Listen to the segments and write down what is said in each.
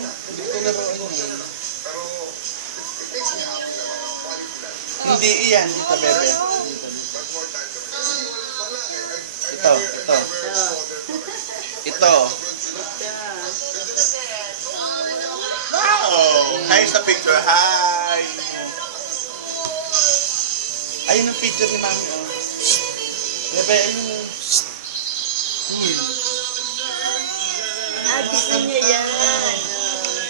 Hindi ko laruan yun. Hindi iyan, dito bebe. Ito. Ito. Wow! Hi sa picture. Hi! Ayun ang picture ni mami, oh. Bebe, ayun. Gusto niya yan.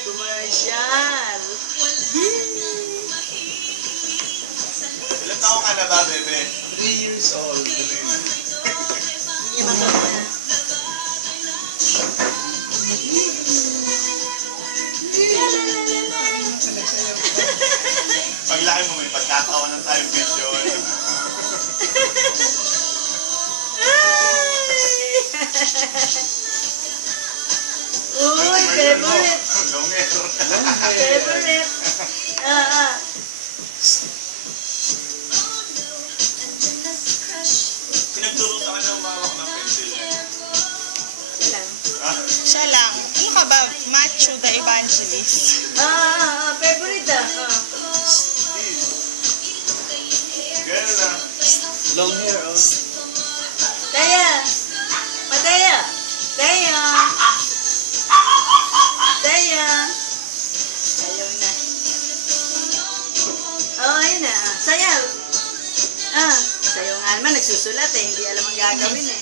Commercial. Ilan taong ka na ba, bebe? 3 years old. Hindi niya makakita. Paglaki mo, may pagkakawanan tayong video. Uy, favorite. Long hair. Favorite. Pinagturo sa kanya umawak ng pencil niya. Lang. Siya lang. Ano ka ba? Matthew the Evangelist. Favorite Gano'n na. Long hair, oh. Daya. Madaya. Daya. Daya. Ayaw na. Ayun na. Sayaw. Sayaw nga naman. Nagsusulat eh. Hindi alam ang gagawin eh.